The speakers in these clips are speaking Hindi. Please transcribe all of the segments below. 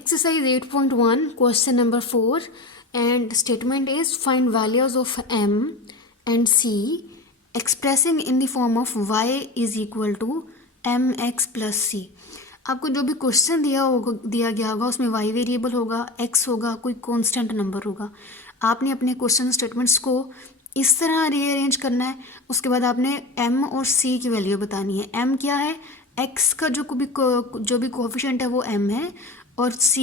Exercise 8.1, question number 4, and statement is find values of m and c expressing in the form of y is equal to mx plus c. आपको जो भी क्वेश्चन दिया गया होगा उसमें y वेरिएबल होगा, x होगा, कोई कांस्टेंट नंबर होगा. आपने अपने क्वेश्चन स्टेटमेंट्स को इस तरह रीअरेंज करना है. उसके बाद आपने m और c की वैल्यू बतानी है. m क्या है? x का जो भी कोफिशिएंट है वो m है और c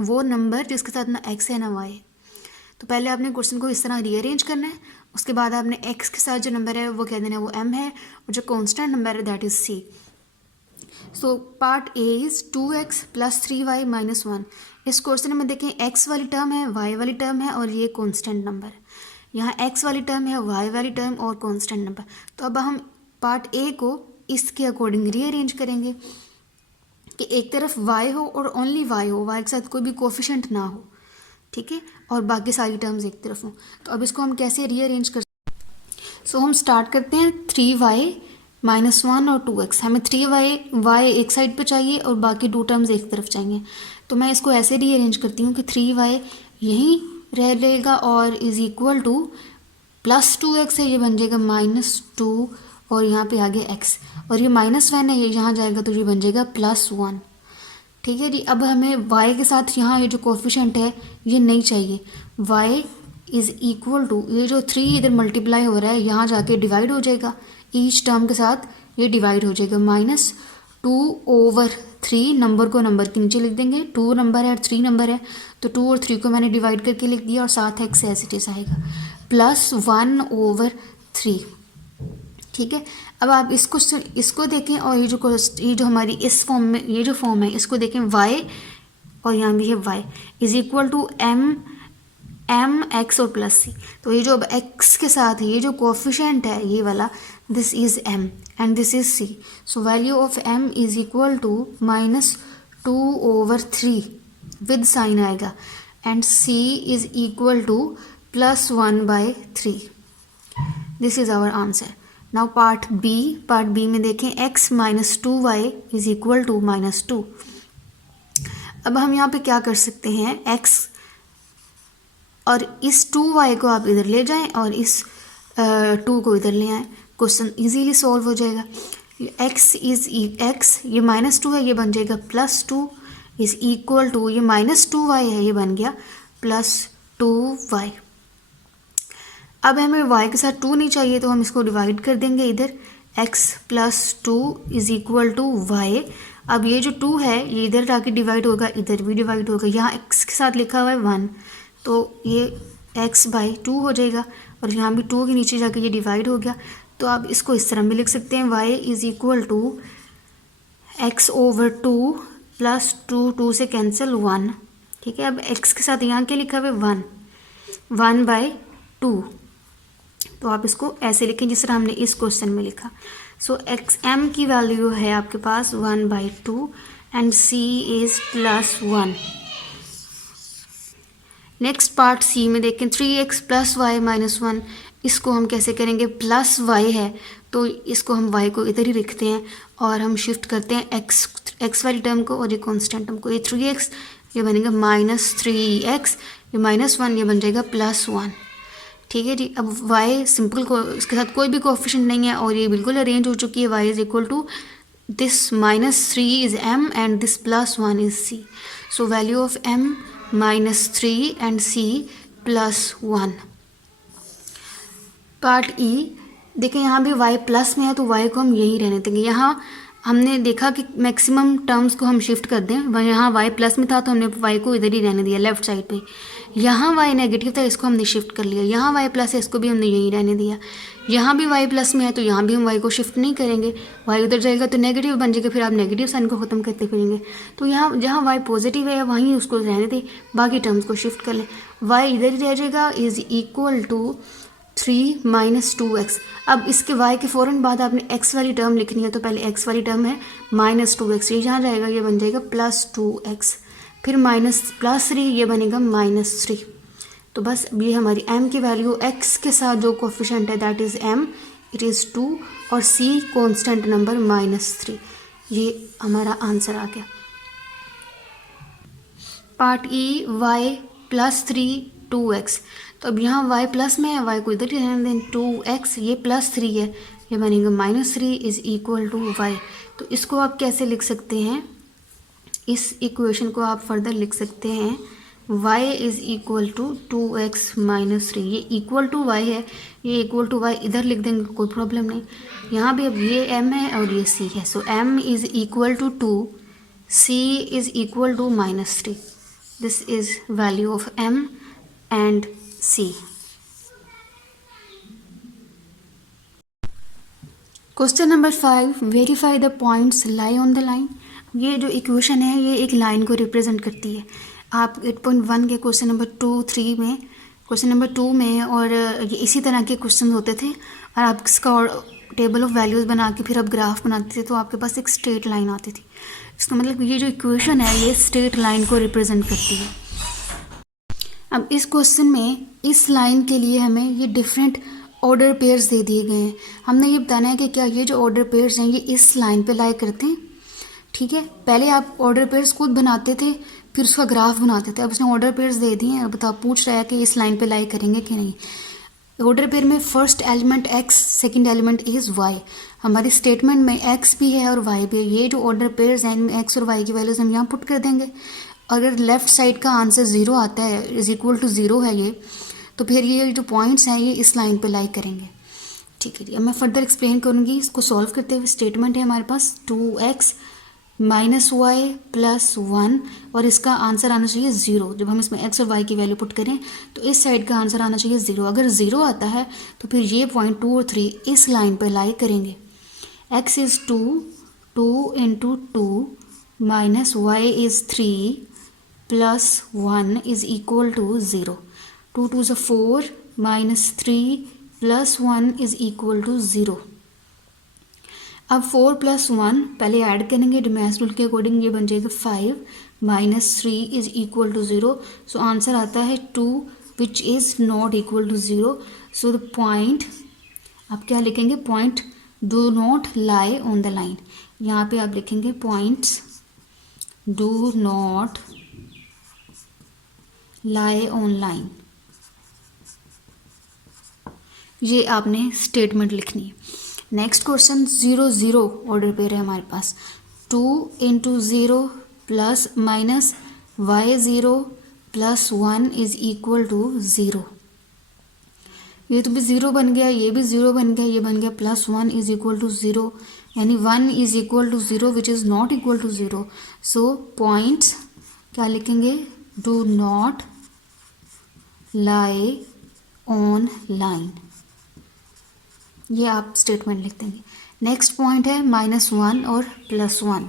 वो नंबर जिसके साथ ना x है ना y है. तो पहले आपने क्वेश्चन को इस तरह रीअरेंज करना है. उसके बाद आपने x के साथ जो नंबर है वो कह देना है वो m है और जो कांस्टेंट नंबर है that is c. So part A is 2x plus 3y minus 1. इस क्वेश्चन में देखें x वाली टर्म है, y वाली टर्म है और ये कांस्टेंट नंबर है. यहाँ x वाली टर्म है, y वाली टर्म और कांस्टेंट नंबर. तो अब हम पार्ट ए को इसके अकॉर्डिंग रीअरेंज करेंगे कि एक तरफ y हो और ओनली y हो, y के साथ कोई भी कोफिशिएंट ना हो, ठीक है, और बाकी सारी टर्म्स एक तरफ हों. तो अब इसको हम कैसे रीअरेंज कर सकते हैं? सो हम स्टार्ट करते हैं 3y माइनस 1 और 2x. हमें 3y एक साइड पे चाहिए और बाकी 2 टर्म्स एक तरफ चाहिए. तो मैं इसको ऐसे रीअरेंज करती हूँ कि 3y यहीं रह लेगा और is equal to plus 2x है, ये बन जाएगा माइनस 2 और यहाँ पे आगे x और ये माइनस 1 है, ये यहाँ जाएगा तो ये बन जाएगा प्लस 1. ठीक है जी. अब हमें y के साथ यहाँ ये जो कोफिशिएंट है ये नहीं चाहिए. y इज़ इक्वल टू ये जो 3 इधर मल्टीप्लाई हो रहा है यहाँ जाके डिवाइड हो जाएगा. ईच टर्म के साथ ये डिवाइड हो जाएगा. माइनस 2/3 नंबर को नंबर के नीचे लिख देंगे. 2 नंबर है और 3 नंबर है तो 2 और 3 को मैंने डिवाइड करके लिख दिया और साथ x एज इट इज़ आएगा प्लस 1/3. ठीक है. अब आप इसको देखें और ये जो हमारी इस फॉर्म में ये जो फॉर्म है इसको देखें y और यहाँ भी है y is equal to m x और प्लस c. तो ये जो अब x के साथ ये जो कोफिशिएंट है ये वाला this is m and this is c. So value of m is equal to minus 2/3 with sign आएगा and c is equal to plus 1/3. This is our answer. Now part B में देखें x minus 2y is equal to minus 2. अब हम यहाँ पे क्या कर सकते हैं, x और इस 2y को आप इधर ले जाएं और इस 2 को इधर ले आएं. क्वेश्चन इजीली सॉल्व हो जाएगा. x ये माइनस 2 है, ये बन जाएगा प्लस 2 इज इक्वल टू ये माइनस 2y है, ये बन गया प्लस 2y. अब हमें y के साथ 2 नहीं चाहिए तो हम इसको डिवाइड कर देंगे इधर. x plus 2 is equal to y. अब ये जो 2 है ये इधर जाके डिवाइड होगा, इधर भी डिवाइड होगा. यहाँ x के साथ लिखा हुआ है 1 तो ये x/2 हो जाएगा और यहाँ भी 2 के नीचे जाके ये डिवाइड हो गया. तो आप इसको इस तरह भी लिख सकते हैं y is equal to x/2 plus 2 से कैंसिल 1. ठीक है. अब x के साथ यहाँ क्या लिखा हुआ है 1/2. तो आप इसको ऐसे लिखें जिस तरह हमने इस क्वेश्चन में लिखा. सो m की वैल्यू है आपके पास 1/2 and c is plus 1. Next part C में देखें 3x प्लस वाई माइनस 1. इसको हम कैसे करेंगे, प्लस y है तो इसको हम y को इधर ही रखते हैं और हम शिफ्ट करते हैं x वाली टर्म को और ये कांस्टेंट टर्म को. ये 3x ये बनेगा माइनस 3x, ये माइनस 1 ये बन जाएगा प्लस 1. ठीक है जी. अब y सिंपल को इसके साथ कोई भी कोफिशिएंट नहीं है और ये बिल्कुल अरेंज हो चुकी है. y is equal to this minus 3 is m and this plus 1 is c. So value of m minus 3 and c plus 1. Part E देखें यहाँ भी y प्लस में है तो y को हम यही रहने देंगे. यहाँ हमने देखा कि मैक्सिमम टर्म्स को हम शिफ्ट कर दें. यहाँ y प्लस में था तो हमने y को इधर ही रहने दिया लेफ्ट साइड पे. यहाँ y नेगेटिव था इसको हमने शिफ्ट कर लिया. यहाँ y प्लस है इसको भी हमने यहीं रहने दिया. यहाँ भी y प्लस में है तो यहाँ भी हम y को शिफ्ट नहीं करेंगे. y उधर जाएगा तो नेगेटिव बन जाएगा, फिर आप नेगेटिव साइन को ख़त्म करते फिरेंगे. तो यहाँ जहाँ y पॉजिटिव है वहीं उसको रहने दें, बाकी टर्म्स को शिफ्ट कर लें. y इधर ही रह जाएगा is equal to 3 minus 2x. अब इसके y के फ़ौरन बाद आपने x वाली टर्म लिखनी है तो पहले x वाली टर्म है माइनस 2x, ये जहाँ जाएगा ये बन जाएगा प्लस 2x. फिर माइनस प्लस 3 ये बनेगा माइनस 3. तो बस ये हमारी m की वैल्यू x के साथ जो कोफिशिएंट है that is m, it is 2 और c कांस्टेंट नंबर माइनस 3. ये हमारा आंसर आ गया. पार्ट ई y प्लस 3 2x। तो अब यहाँ y प्लस में है, y को इधर ही रहने दें, 2x ये प्लस 3 है, ये बनेगा -3 इज इक्वल टू y। तो इसको आप कैसे लिख सकते हैं, इस इक्वेशन को आप फर्दर लिख सकते हैं y is equal to 2x minus 3। ये इक्वल टू y है, ये इक्वल टू y इधर लिख देंगे, कोई प्रॉब्लम नहीं। यहाँ भी अब ये m है और ये c है, so m is equal to 2, c is equal to -3। This is value of m and c। Question number 5, verify the points lie on the line. ये जो इक्वेशन है ये एक लाइन को रिप्रेजेंट करती है। आप 8.1 के क्वेश्चन नंबर 2-3 में, क्वेश्चन नंबर 2 में और ये इसी तरह के क्वेश्चन होते थे, और आप इसका टेबल ऑफ वैल्यूज़ बना के फिर आप ग्राफ बनाते थे, तो आपके पास एक स्ट्रेट लाइन आती थी। इसका मतलब ये जो इक्वेशन है ये स्ट्रेट लाइन को रिप्रेजेंट करती है। अब इस क्वेश्चन में इस लाइन के लिए हमें ये डिफरेंट ऑर्डर पेयर्स दे दिए गए हैं। हमने ये बताना है कि क्या ये जो ऑर्डर पेयर्स हैं ये इस लाइन पे लाई करते हैं। ठीक है, पहले आप ऑर्डर पेयर्स खुद बनाते थे, फिर उसका ग्राफ बनाते थे। अब उसने ऑर्डर पेयर्स दे दिए हैं, अब बता पूछ रहा है कि इस लाइन पे लाई करेंगे कि नहीं। ऑर्डर पेयर में first element x, second element is y। हमारी स्टेटमेंट में x भी है और y भी है। ये जो ऑर्डर पेयर्स हैं इनमें x और y की वैल्यूज हम यहाँ पुट कर देंगे। अगर लेफ्ट साइड का आंसर 0 आता है, इज इक्वल टू 0 है ये, तो फिर ये जो पॉइंट्स हैं ये इस लाइन पे लाई करेंगे। ठीक है जी, अब मैं फर्दर एक्सप्लेन करूँगी इसको सॉल्व करते हुए। स्टेटमेंट है हमारे पास 2x माइनस वाई प्लस 1 और इसका आंसर आना चाहिए 0। जब हम इसमें x और y की वैल्यू पुट करें तो इस साइड का आंसर आना चाहिए 0। अगर 0 आता है तो फिर ये पॉइंट 2 और 3 इस लाइन पे लाई करेंगे। x is 2, 2 into 2 minus y is 3 plus 1 is equal to 0। 2 2 ज़ 4 minus 3 plus 1 is equal to 0। अब 4 प्लस 1 पहले ऐड करेंगे डिमेंस रूल के अकॉर्डिंग, ये बन जाएगा 5 minus 3 is equal to 0। So answer आता है 2 which is not equal to 0। So the point आप क्या लिखेंगे, point do not lie on the line. यहाँ पे आप लिखेंगे points do not lie on line. ये आपने स्टेटमेंट लिखनी है। नेक्स्ट क्वेश्चन 0 0 ऑर्डर पेयर है हमारे पास। 2 into 0 plus minus y 0 plus 1 is equal to 0। ये तो भी 0 बन गया, ये भी 0 बन गया, ये बन गया प्लस 1 इज इक्वल टू 0, यानी 1 is equal to 0 which is not equal to 0। So points क्या लिखेंगे, do not lie on line. ये आप स्टेटमेंट लिख देंगे। नेक्स्ट पॉइंट है -1 और +1।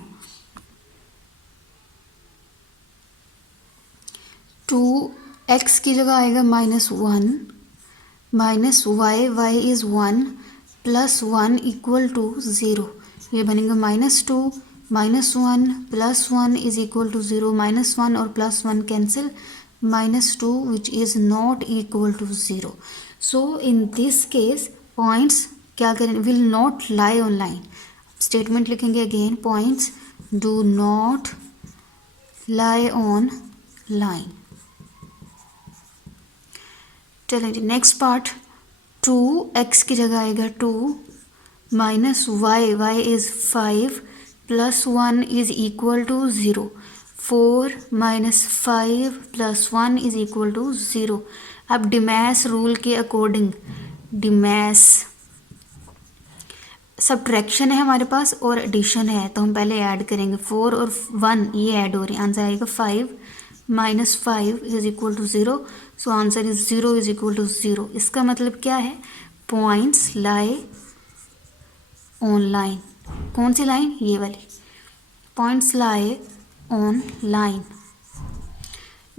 2x की जगह आएगा -1 minus y, y is 1 plus 1 equal to 0। ये बनेगा -2 -1 प्लस 1 इज इक्वल टू 0। -1 और +1 cancel, -2 which is not equal to 0। So in this case points क्या करें, will not lie on line. Statement लिखेंगे again, points do not lie on line. चलें जी, नेक्स्ट पार्ट 2x की जगह आएगा 2 minus y, y is 5 plus 1 is equal to 0। 4 minus 5 plus 1 is equal to 0। अब डिमैस रूल के अकॉर्डिंग, डिमैस सब्ट्रैक्शन है हमारे पास और एडिशन है, तो हम पहले ऐड करेंगे। 4 और 1 ये ऐड हो रही है, आंसर आएगा 5 minus 5 is equal to 0। So answer is 0 is equal to 0। इसका मतलब क्या है, पॉइंट्स लाई ऑन लाइन। कौन सी लाइन, ये वाली, points lie on line.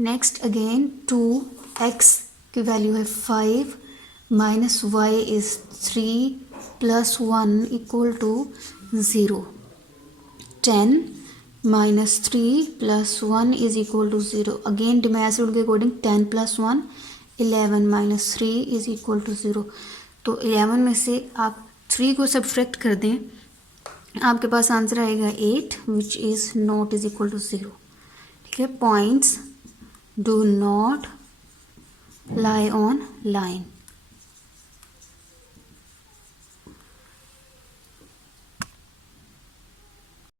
Next again 2x की वैल्यू है 5 minus y is 3 plus 1 equal to 0। 10 minus 3 plus 1 is equal to 0। Again डिमैस रूल के according 10 plus 1 11 minus 3 is equal to 0। तो 11 में से आप 3 को सब्ट्रैक्ट कर दें, आपके पास आंसर आएगा 8 which is not is equal to 0। ठीक है, points Do not lie on line.